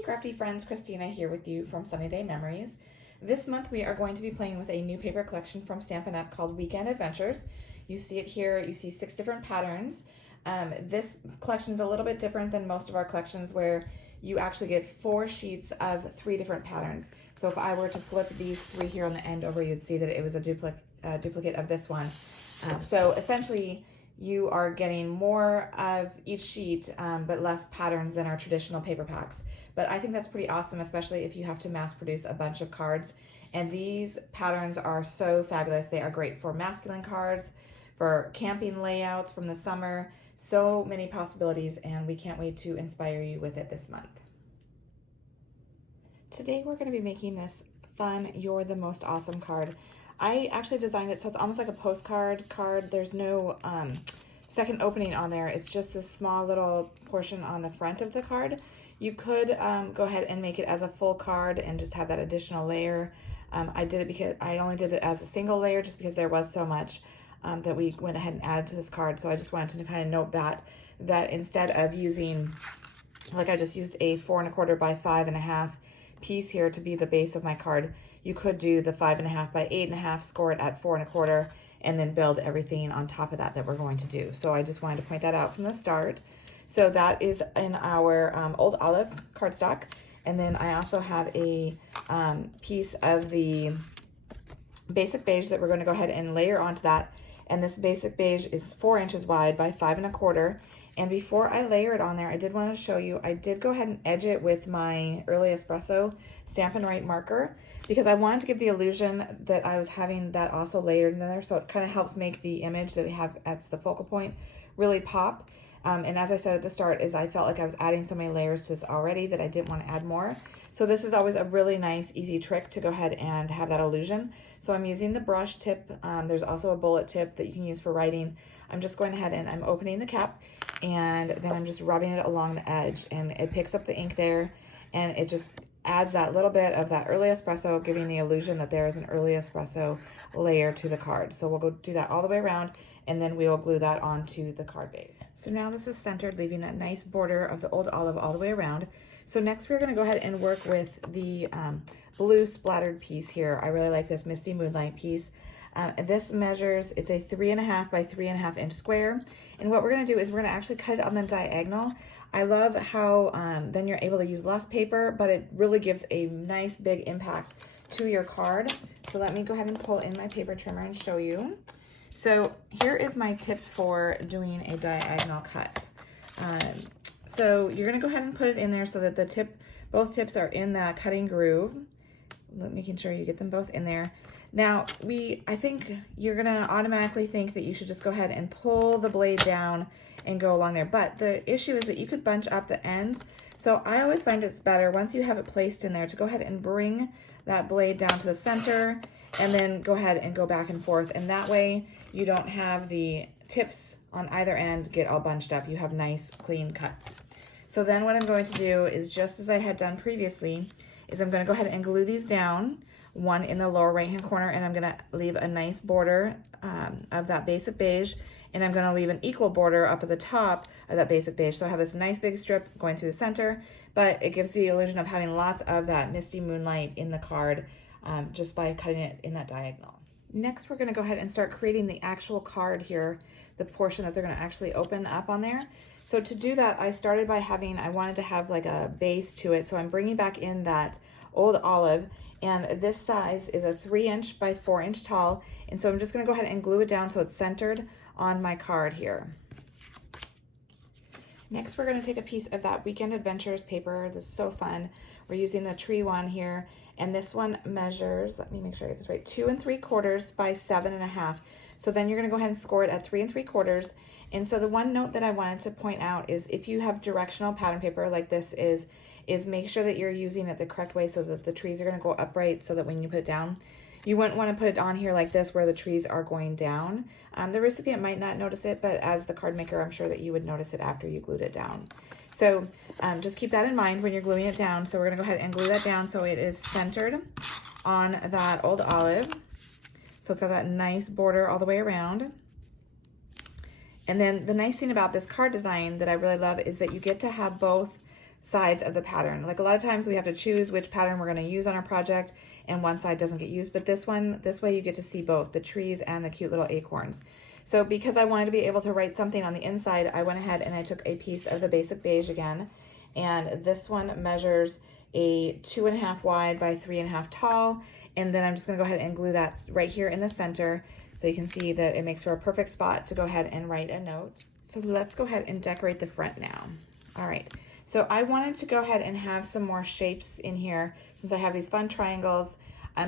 Hey crafty friends, Christina here with you from SunnyDay Memories. This month we are going to be playing with a new paper collection from Stampin' Up called Weekend Adventures. You see it here, you see 6 different patterns. This collection is a little bit different than most of our collections where you actually get 4 sheets of 3 different patterns. So if I were to flip these 3 here on the end over, you'd see that it was a duplicate of this one. So essentially, you are getting more of each sheet, but less patterns than our traditional paper packs. But I think that's pretty awesome, especially if you have to mass produce a bunch of cards. And these patterns are so fabulous. They are great for masculine cards, for camping layouts from the summer, so many possibilities, and we can't wait to inspire you with it this month. Today we're going to be making this fun You're the Most Awesome card. I actually designed it so it's almost like a postcard card. There's no second opening on there. It's just this small little portion on the front of the card. You could go ahead and make it as a full card and just have that additional layer. I did it because I only did it as a single layer just because there was so much that we went ahead and added to this card. So I just wanted to kind of note that instead of using, like I just used a 4 1/4 by 5 1/2 piece here to be the base of my card, you could do the 5 1/2 by 8 1/2, score it at 4 1/4, and then build everything on top of that we're going to do. So I just wanted to point that out from the start. So that is in our Old Olive cardstock. And then I also have a piece of the basic beige that we're going to go ahead and layer onto that. And this basic beige is 4 inches wide by 5 1/4. And before I layer it on there, I did want to show you, I did go ahead and edge it with my Early Espresso Stampin' Right marker because I wanted to give the illusion that I was having that also layered in there. So it kind of helps make the image that we have as the focal point really pop. And as I said at the start, is I felt like I was adding so many layers to this already that I didn't want to add more. So this is always a really nice, easy trick to go ahead and have that illusion. So I'm using the brush tip. There's also a bullet tip that you can use for writing. I'm just going ahead and I'm opening the cap, and then I'm just rubbing it along the edge, and it picks up the ink there, and it just adds that little bit of that Early Espresso, giving the illusion that there is an Early Espresso layer to the card. So we'll go do that all the way around, and then we will glue that onto the card base. So now this is centered, leaving that nice border of the Old Olive all the way around. So next we're going to go ahead and work with the blue splattered piece here. I really like this Misty Moonlight piece. This measures, it's a 3 1/2 by 3 1/2 inch square. And what we're going to do is we're going to actually cut it on the diagonal. I love how then you're able to use less paper, but it really gives a nice big impact to your card. So let me go ahead and pull in my paper trimmer and show you. So here is my tip for doing a diagonal cut. So you're going to go ahead and put it in there so that the both tips are in that cutting groove. Making sure you get them both in there. Now, I think you're going to automatically think that you should just go ahead and pull the blade down and go along there. But the issue is that you could bunch up the ends. So I always find it's better once you have it placed in there to go ahead and bring that blade down to the center and then go ahead and go back and forth. And that way you don't have the tips on either end get all bunched up. You have nice clean cuts. So then what I'm going to do is, just as I had done previously, is I'm going to go ahead and glue these down, one in the lower right hand corner, and I'm going to leave a nice border of that basic beige, and I'm going to leave an equal border up at the top of that basic beige. So I have this nice big strip going through the center, but it gives the illusion of having lots of that Misty Moonlight in the card just by cutting it in that diagonal. Next, we're going to go ahead and start creating the actual card here, the portion that they're going to actually open up on there. So to do that, I started by I wanted to have like a base to it. So I'm bringing back in that Old Olive, and this size is a 3 inch by 4 inch tall. And so I'm just going to go ahead and glue it down so it's centered on my card here. Next, we're going to take a piece of that Weekend Adventures paper. This is so fun. We're using the tree one here, and this one measures, let me make sure I get this right, 2 3/4 by 7 1/2. So then you're going to go ahead and score it at 3 3/4. And so the one note that I wanted to point out is, if you have directional pattern paper like this is make sure that you're using it the correct way so that the trees are going to go upright, so that when you put it down, you wouldn't want to put it on here like this where the trees are going down. The recipient might not notice it, but as the card maker, I'm sure that you would notice it after you glued it down. So just keep that in mind when you're gluing it down. So we're going to go ahead and glue that down so it is centered on that Old Olive. So it's got that nice border all the way around. And then the nice thing about this card design that I really love is that you get to have both sides of the pattern. Like a lot of times we have to choose which pattern we're going to use on our project and one side doesn't get used, but this way you get to see both the trees and the cute little acorns. So because I wanted to be able to write something on the inside, I went ahead and I took a piece of the basic beige again, and this one measures a 2.5 wide by 3.5 tall, and then I'm just going to go ahead and glue that right here in the center so you can see that it makes for a perfect spot to go ahead and write a note. So let's go ahead and decorate the front now. All right, so I wanted to go ahead and have some more shapes in here since I have these fun triangles.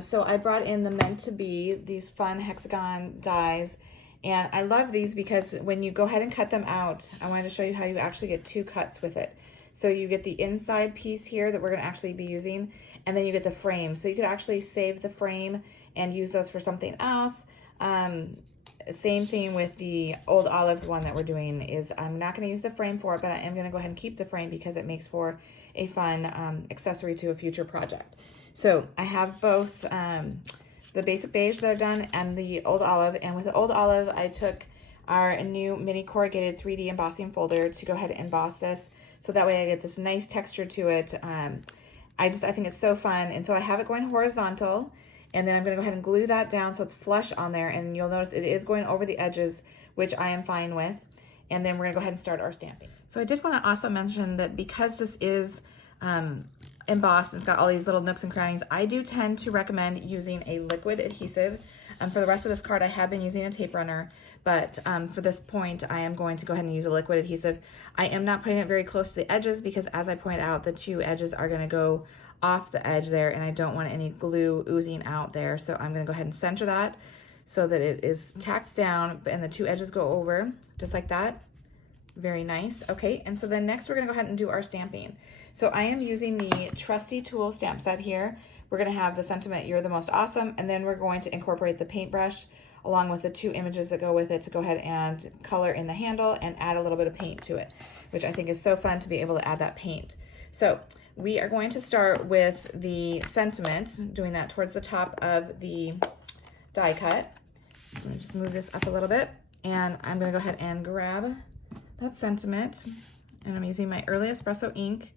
So I brought in the meant to be, these fun hexagon dies, and I love these because when you go ahead and cut them out, I wanted to show you how you actually get 2 cuts with it. So you get the inside piece here that we're going to actually be using, and then you get the frame. So you could actually save the frame and use those for something else. Same thing with the old olive one that we're doing is I'm not going to use the frame for it, but I am going to go ahead and keep the frame because it makes for a fun accessory to a future project. So I have both the basic beige that I've done and the old olive, and with the old olive I took our new mini corrugated 3D embossing folder to go ahead and emboss this, so that way I get this nice texture to it. I think it's so fun, and so I have it going horizontal, and then I'm going to go ahead and glue that down so it's flush on there, and you'll notice it is going over the edges, which I am fine with. And then we're going to go ahead and start our stamping. So I did want to also mention that because this is embossed and it's got all these little nooks and crannies, I do tend to recommend using a liquid adhesive. For the rest of this card, I have been using a tape runner, but for this point, I am going to go ahead and use a liquid adhesive. I am not putting it very close to the edges because, as I pointed out, the 2 edges are going to go off the edge there, and I don't want any glue oozing out there. So I'm going to go ahead and center that so that it is tacked down and the 2 edges go over just like that. Very nice. Okay, and so then next we're going to go ahead and do our stamping. So I am using the Trusty Tools Stamp Set here. We're going to have the sentiment, "You're the most awesome," and then we're going to incorporate the paintbrush along with the 2 images that go with it to go ahead and color in the handle and add a little bit of paint to it, which I think is so fun to be able to add that paint. So we are going to start with the sentiment, doing that towards the top of the die cut. So I'm going to just move this up a little bit, and I'm going to go ahead and grab that sentiment, and I'm using my early espresso ink,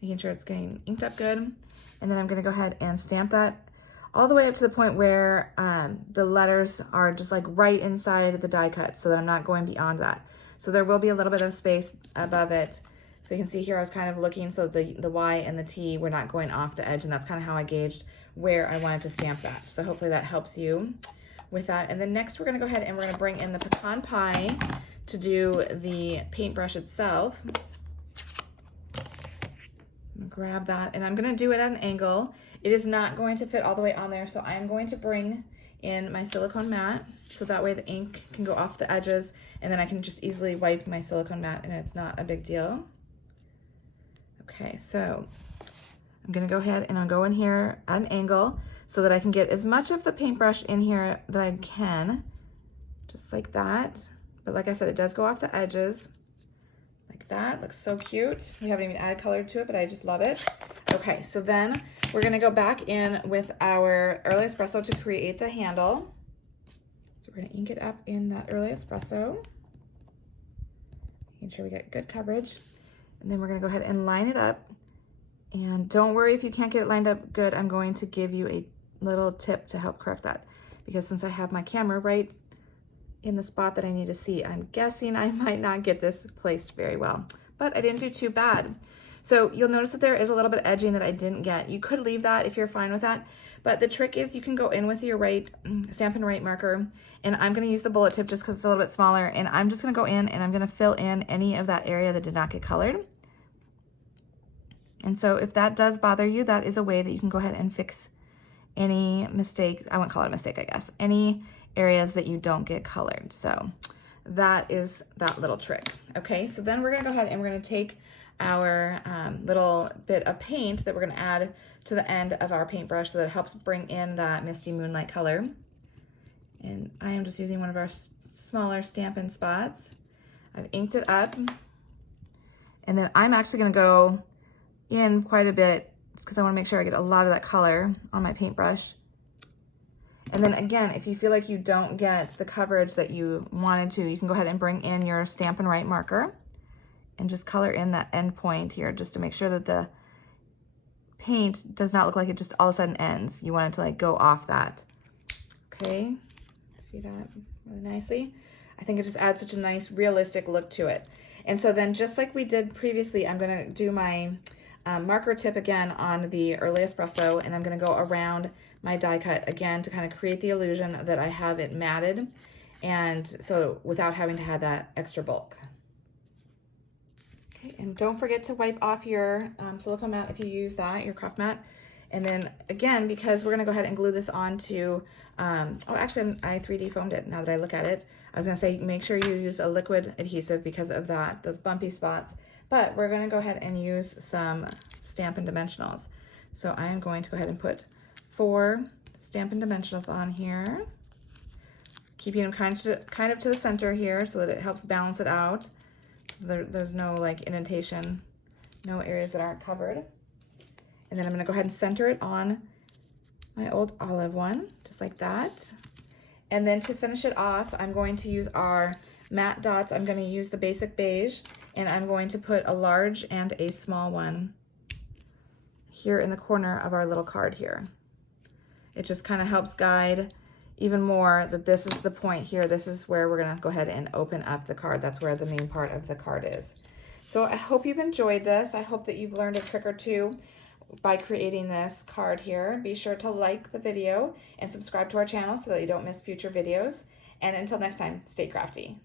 making sure it's getting inked up good. And then I'm going to go ahead and stamp that all the way up to the point where the letters are just like right inside the die cut, so that I'm not going beyond that. So there will be a little bit of space above it. So you can see here I was kind of looking so the Y and the T were not going off the edge, and that's kind of how I gauged where I wanted to stamp that. So hopefully that helps you with that. And then next we're going to go ahead and we're going to bring in the pecan pie to do the paintbrush itself. I'm gonna grab that, and I'm going to do it at an angle. It is not going to fit all the way on there, so I am going to bring in my silicone mat so that way the ink can go off the edges, and then I can just easily wipe my silicone mat and it's not a big deal. Okay, so I'm going to go ahead and I'll go in here at an angle so that I can get as much of the paintbrush in here that I can, just like that. But like I said, it does go off the edges like that. Looks so cute. We haven't even added color to it, but I just love it. Okay, so then we're going to go back in with our early espresso to create the handle. So we're going to ink it up in that early espresso, making sure we get good coverage. And then we're going to go ahead and line it up. And don't worry if you can't get it lined up good. I'm going to give you a little tip to help correct that, because since I have my camera right in the spot that I need to see, I'm guessing I might not get this placed very well, but I didn't do too bad. So you'll notice that there is a little bit of edging that I didn't get. You could leave that if you're fine with that, but the trick is you can go in with your Stampin' Right marker, and I'm going to use the bullet tip just because it's a little bit smaller, and I'm just going to go in and I'm going to fill in any of that area that did not get colored. And so if that does bother you, that is a way that you can go ahead and fix any mistake. I won't call it a mistake, I guess. Any areas that you don't get colored. So that is that little trick. Okay, so then we're going to go ahead and we're going to take our little bit of paint that we're going to add to the end of our paintbrush so that it helps bring in that misty moonlight color. And I am just using one of our smaller Stampin' spots. I've inked it up, and then I'm actually going to go in quite a bit because I want to make sure I get a lot of that color on my paintbrush. And then again, if you feel like you don't get the coverage that you wanted to, you can go ahead and bring in your Stampin' Right marker and just color in that end point here just to make sure that the paint does not look like it just all of a sudden ends. You want it to like go off that. Okay, see that really nicely? I think it just adds such a nice realistic look to it. And so then just like we did previously, I'm gonna do my marker tip again on the early espresso, and I'm gonna go around my die cut again to kind of create the illusion that I have it matted, and so without having to have that extra bulk. Okay, and don't forget to wipe off your silicone mat if you use that, your craft mat. And then again, because we're gonna go ahead and glue this onto, oh actually I 3D foamed it now that I look at it. I was gonna say make sure you use a liquid adhesive because of that, those bumpy spots. But we're gonna go ahead and use some Stampin' Dimensionals. So I am going to go ahead and put 4 Stampin' Dimensionals on here, keeping them kind of to the center here so that it helps balance it out. There's no like indentation, no areas that aren't covered. And then I'm gonna go ahead and center it on my old olive one, just like that. And then to finish it off, I'm going to use our matte dots. I'm gonna use the basic beige, and I'm going to put a large and a small one here in the corner of our little card here. It just kind of helps guide even more that this is the point here. This is where we're gonna go ahead and open up the card. That's where the main part of the card is. So I hope you've enjoyed this. I hope that you've learned a trick or two by creating this card here. Be sure to like the video and subscribe to our channel so that you don't miss future videos. And until next time, stay crafty.